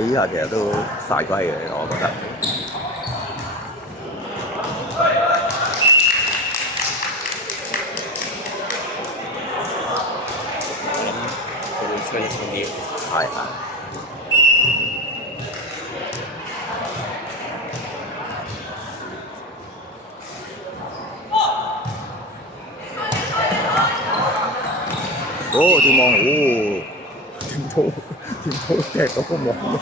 依下其實都晒龜嘅，我覺得。我諗佢會吹得重啲。係係。哦，電網哦，電到踢到個網度。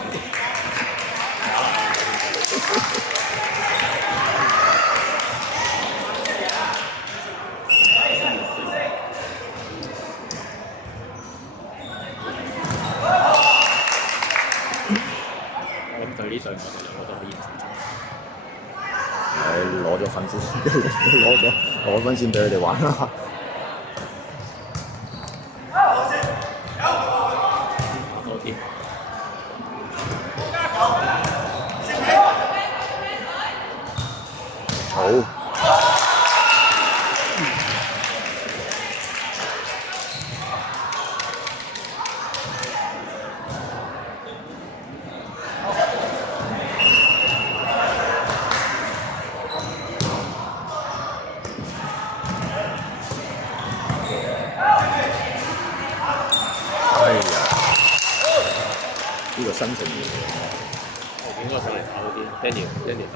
我諗對呢隊我哋兩個都可以攞咗分先，攞分先俾佢哋玩啦。多啲。好。哎呀，呢個新成員後邊嗰個上嚟跑啲 Daniel 跑。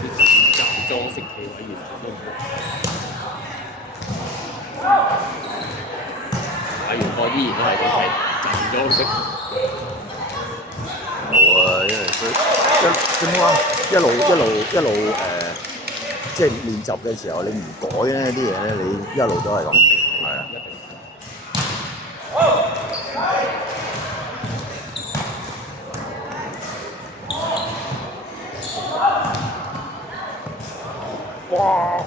啲站裝式企位完全都唔好。打完波依然都係咁睇站裝式。冇啊，因為佢點講一路即係練習嘅時候，你唔改咧啲嘢咧，你一路都係咁。係啊。哇！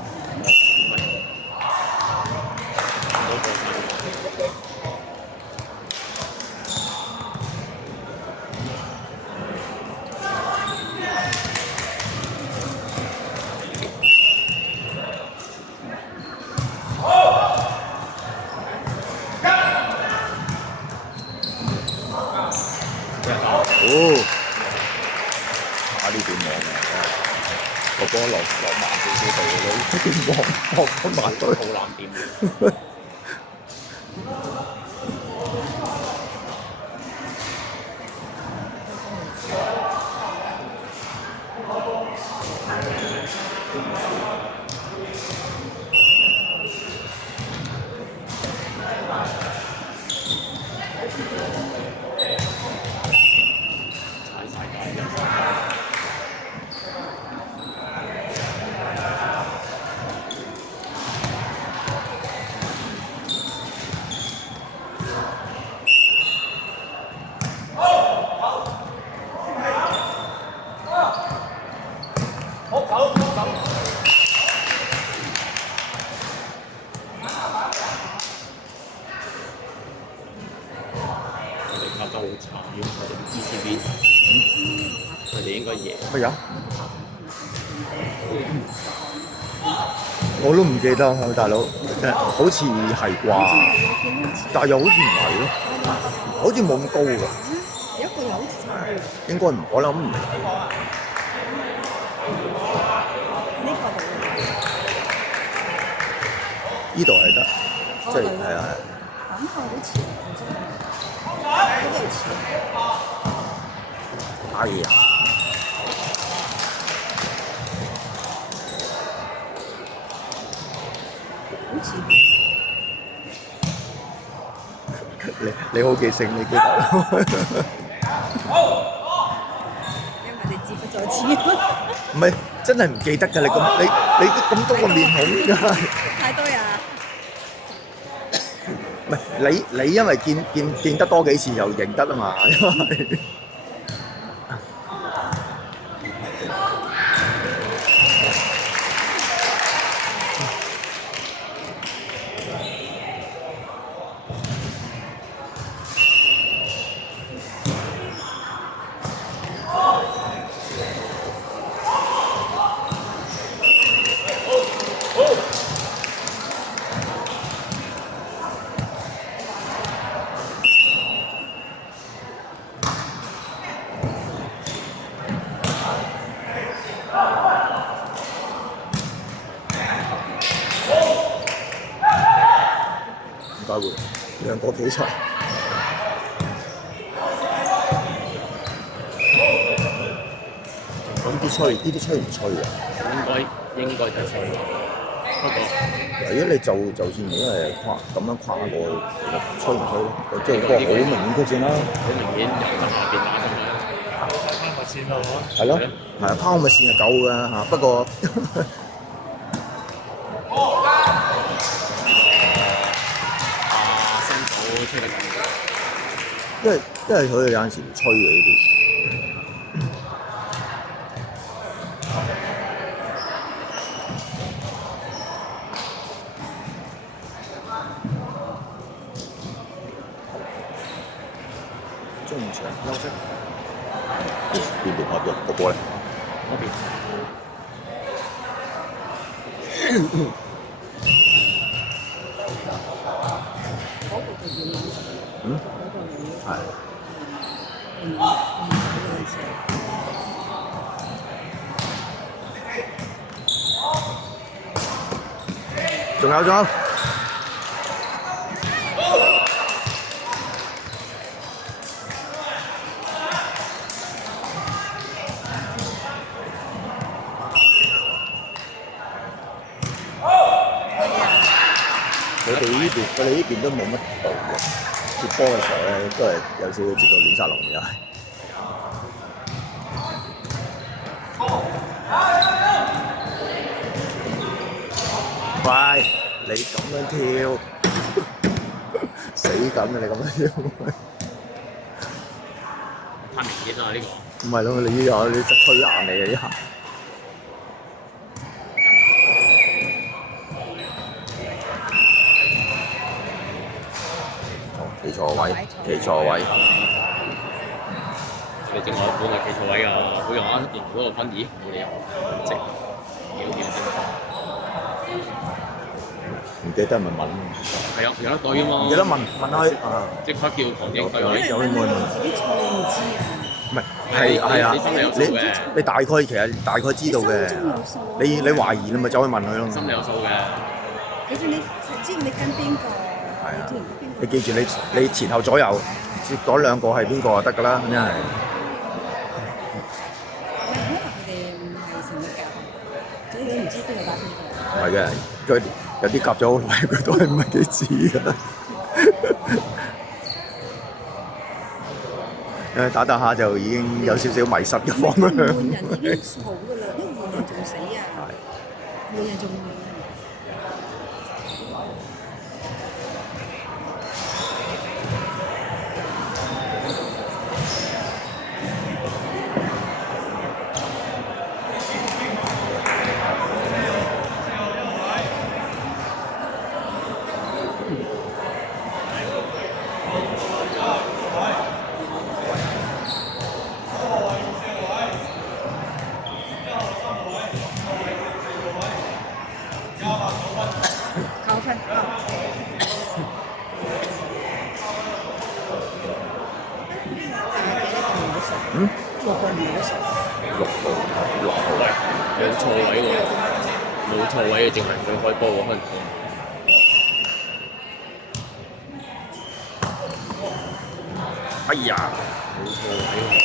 哦！打呢段網啊！個波落慢少少地嘅，呢段網落得慢隊。好難掂。得好慘，我哋 ECB，佢哋應該贏。乜嘢？我都唔記得啊，大佬，好似係啩，但係又好似唔係咯，好似冇咁高㗎。有一個又好似差唔多。應該唔，我諗唔係。呢度係得，即係係啊。感覺好似唔知係咪？嗰啲係似。哎呀！好似。你好記性，你記得。因為你自不在此。唔係真係唔記得㗎，你咁多個面孔㗎。太多呀！唔係你因為見得多幾次又認得啊嘛，因為兩個比賽。咁啲吹，呢啲吹唔吹啊？應該就吹，不過如果你就算如果係咁樣跨過，其實吹唔吹咧？即係個好明顯曲線啦。好明顯由下邊拉上去，拋物線咯，係咯，係啊，拋物線係夠嘅嚇，不過新手吹得緊，因為佢哋有陣時唔吹嘅呢啲。中場休息，邊邊開咗個波咧？嗰邊嗰個就要諗，嗯，嗰個你係。仲有。佢哋呢邊都冇乜道嘅，接波嘅時候咧都係有少少接到亂殺龍又係。喂，你咁樣跳，死緊啊！你咁樣跳，太明顯啦呢個。唔係咯，你呢下你實吹硬嚟嘅呢下。企錯位。你正我本係企錯位㗎，佢用啱連嗰個分椅，冇理由即幾好點唔記得咪問。係啊，有得對啊嘛。有得問佢啊！即刻叫唐英對位。有冇自己錯你唔知啊？唔係係啊！你心裏有數嘅。你大概其實大概知道嘅。你懷疑你咪走去問佢咯。心裏有數嘅。記住你知你跟邊個？係啊！你記住你前後左右接嗰兩個係邊個就得㗎啦，真係。可能佢哋唔係成日夾，所以你唔知邊個打邊個。唔係嘅，佢有啲夾咗好耐，佢都係唔係幾知㗎。因為打下就已經有少少迷失嘅方向。換人已經好㗎啦，一換人仲死啊！換人仲亂。扣分。嗯6個唔係好熟。6號，冇錯位喎，冇錯位嘅，淨係佢開波喎，可能。哎呀！冇錯位喎。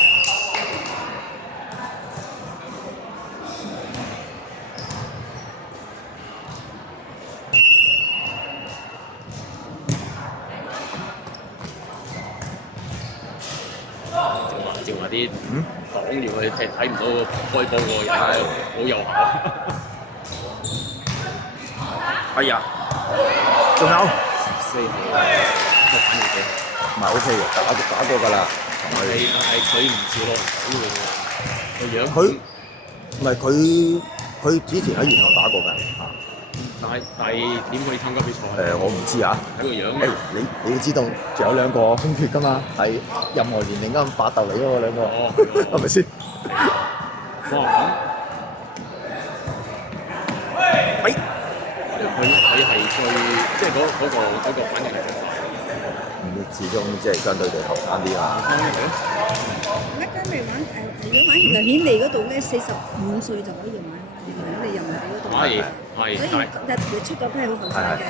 正話啲擋住佢睇唔到開波個人，好有效。哎呀！仲有4號，反應幾好。唔係 OK 嘅，打過㗎啦。但係佢唔似咯，個樣。唔係佢之前喺元朗打過㗎嚇。但係點可以參加比賽？我唔知啊。睇個樣。你要知道，仲有兩個空缺㗎嘛，係任何年齡啱打鬥嚟㗎喎兩個，係咪先？哇！因為佢係最即係嗰個反應係最快。始終即係相對地後生啲啊。一間未玩如果玩梁顯利嗰度咧，45歲就可以玩，如果你入埋嗰度。係，所以日出咗批好後生嘅。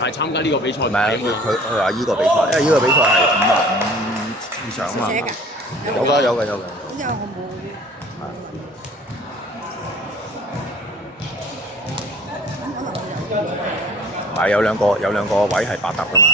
係。但係參加呢個比賽唔係啊，佢話依個比賽，因為依個比賽係55以上啊嘛。寫㗎？有㗎有㗎有㗎。依家我冇。係有兩個位係百搭㗎嘛。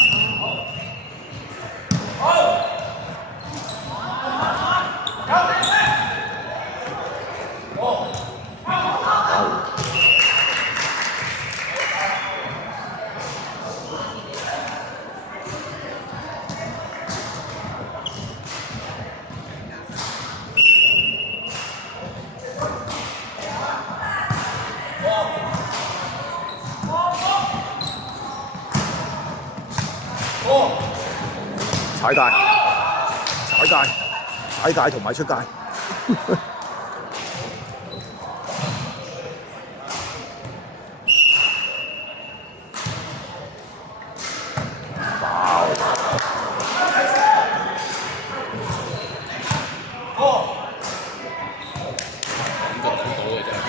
踩界，踩界同埋出界。感覺到嘅真係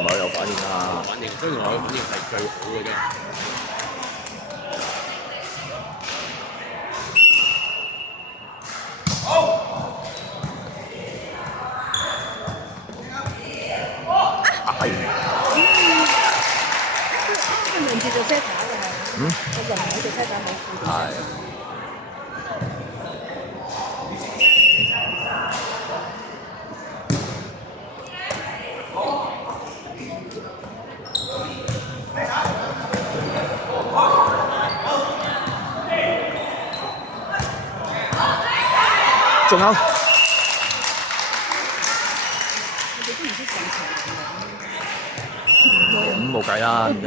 唔係有反應啊！反應，雖然我嘅反應係最好嘅啫。輪住做 set 打㗎係。個輪喺做 set 打好。係。仲有。我哋都唔識上場。咁冇計啦，真係。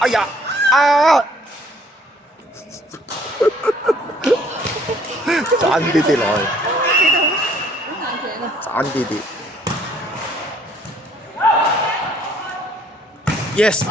哎呀！啊！爭啲跌落去。企得好硬淨啊！爭啲跌。Yes。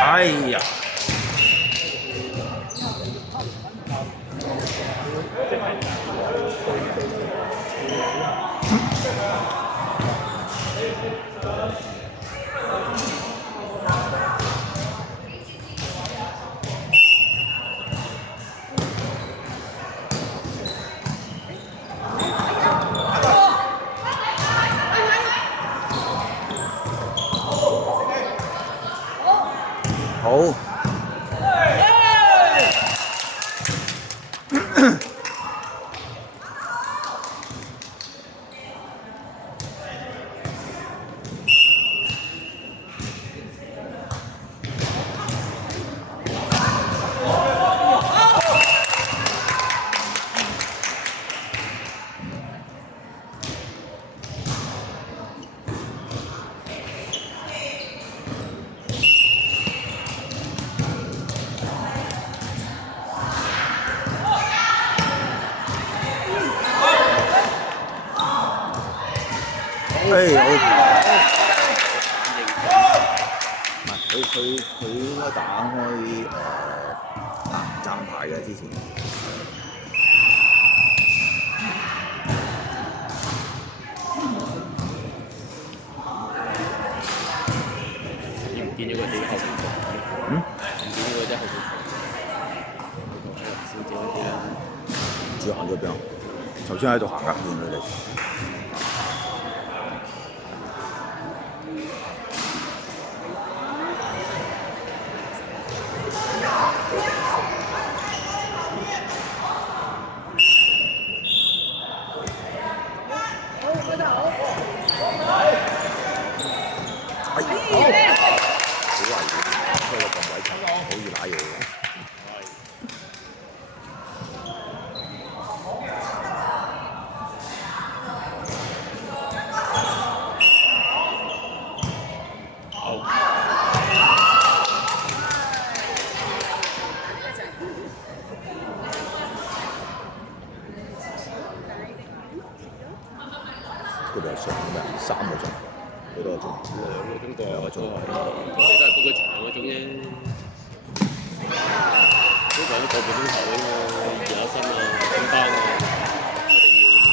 哎呀！好。唔係佢應該打開爭牌嘅之前。唔見咗個自己後邊圖，唔見咗個隻後邊圖，少少啲啦。唔知行咗邊啊？頭先喺度行緊，見佢哋。嗰度係上咩？3個鐘，幾多個鐘？2個鐘我哋都係 book 佢長嗰種啫。都講個半鐘頭嗰個熱下身啊、升班啊，一定要㗎嘛。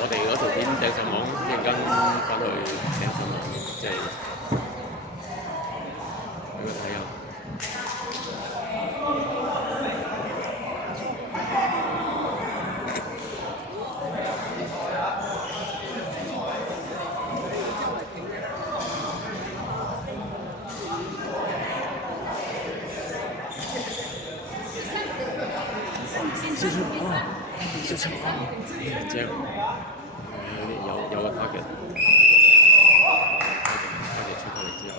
我哋嗰條片掟上網，一陣間翻去掟上網，即係俾佢睇下。正，有個 target，超級力之後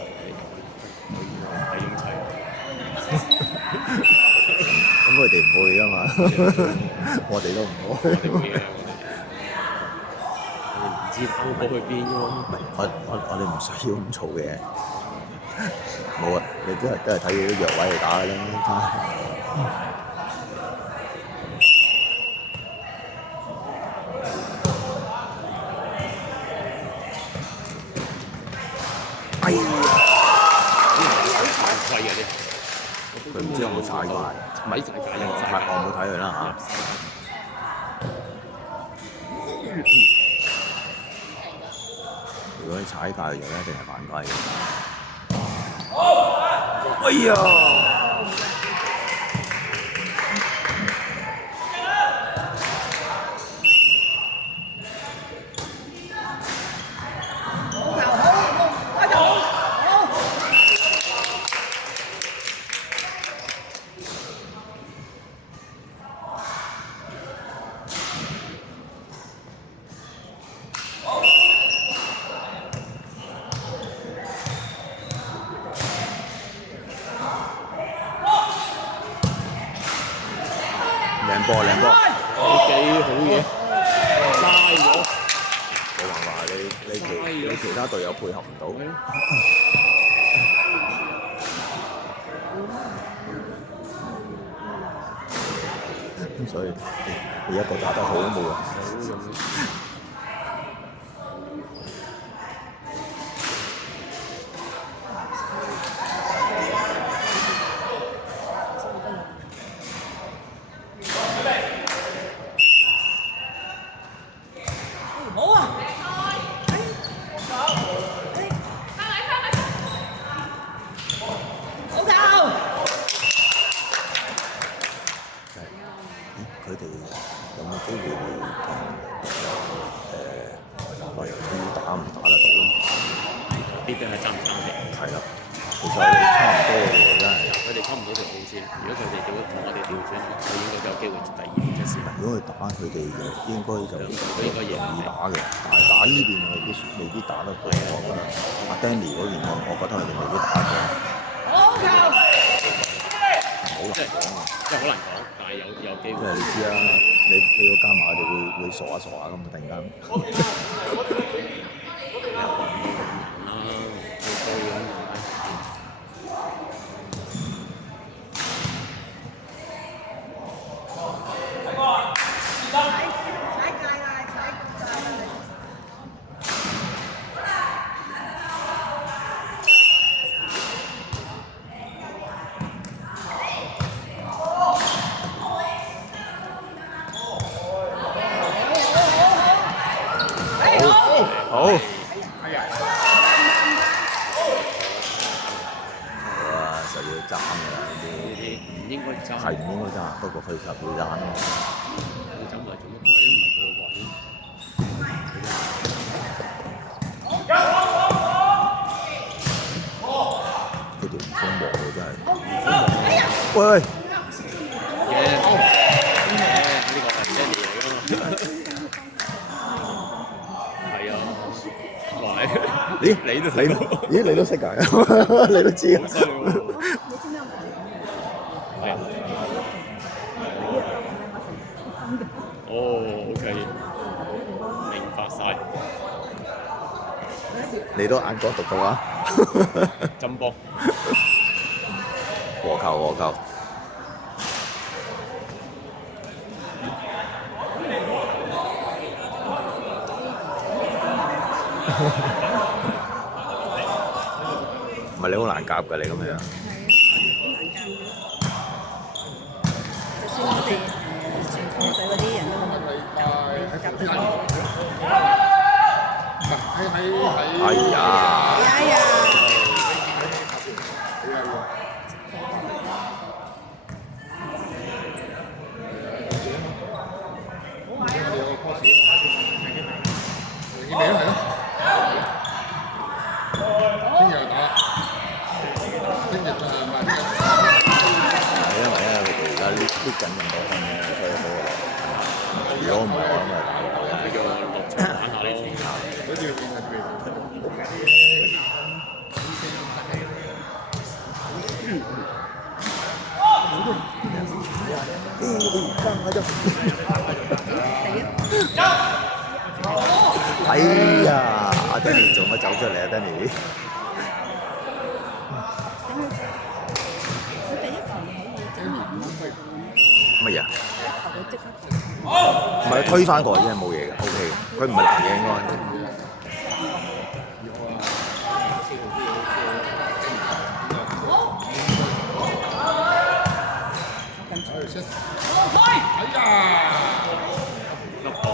係用齊。咁佢哋唔會㗎嘛，我哋都唔會。我哋會嘅，我哋唔知偷波去邊㗎嘛。唔係，我哋唔需要咁嘈嘅。冇啊，你都係睇佢啲弱位嚟打㗎啦，真係。哎呀！貴嘅啲，佢唔知有冇踩過，咪踩界有踩界，我冇睇佢啦嚇。如果你踩界就一定係犯規嘅。哎呀！靚波，幾好嘢，嘥咗。冇辦法，你其他隊友配合唔到。所以你一個打得好都冇用。佢哋有冇機會同例如打唔打得到咧？呢邊係爭唔爭嘅？係啦，其實你差唔多嘅喎，真係。佢哋差唔多條路線，如果佢哋同我哋調轉，佢應該有機會第2出線。如果佢打佢哋嘅，應該就佢應該贏易打嘅，但係打呢邊未必打得到，我覺得。阿 Danny 嗰邊我覺得佢哋未必打得到。好難講啊！即係好難講，但係有機會。因為你知啦，你個加碼佢哋會傻下咁突然間。爭㗎啦，呢啲唔應該爭，係唔應該爭，不過佢實會爭咯。要爭嚟做乜鬼？唔係佢個位。佢條風磨喎真係。喂喂，呢個係 Jenny 嚟㗎嘛？係啊，喂，咦你都咦你都識㗎？你都知㗎？好犀利喎！係啊。哦，OK，明白晒。你都眼光獨到啊！針波。和球。唔係你好難夾㗎，你咁樣。就算我哋前鋒隊嗰啲人都夾得到。哎呀！哎呀！啲緊咁多分嘅，所以好啊！如果唔係我諗係打落嘅。佢叫我落場玩下呢次。哎呀！阿 Danny 做乜走出嚟啊 ？Danny 乜嘢啊？唔係推翻過已經冇嘢嘅 ，OK 嘅。佢唔係難嘅應該。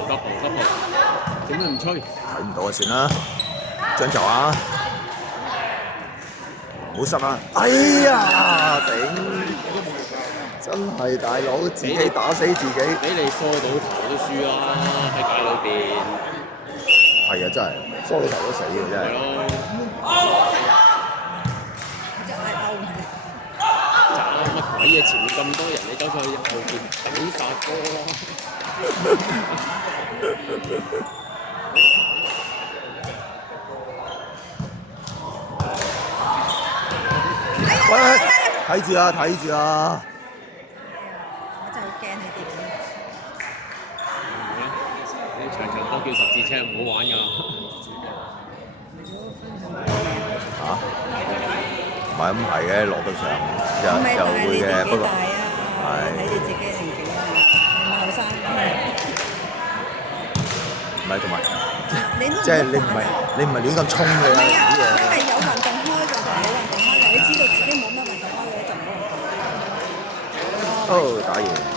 double，點解唔吹？睇唔到啊，算啦，將就啊，唔好失啊！哎呀，頂！真係大佬自己打死自己。俾你梳到頭都輸啦，喺界裏邊。係啊，真係梳到頭都死嘅真係。係咯。渣乜鬼嘢？前面咁多人，你走上去後邊頂殺波咯。喂，睇住啊，睇住啊！我就驚你哋咁。你場場都叫十字車，唔好玩㗎。嚇？唔係咁係嘅，落得上又會嘅，不過係睇你自己年紀啊，你後生。唔係同埋，即係你唔係亂咁衝嘅啲嘢。因為有運動開嘅就冇運動開嘅，你知道自己冇乜運動開嘅就冇運動開。哦，打完。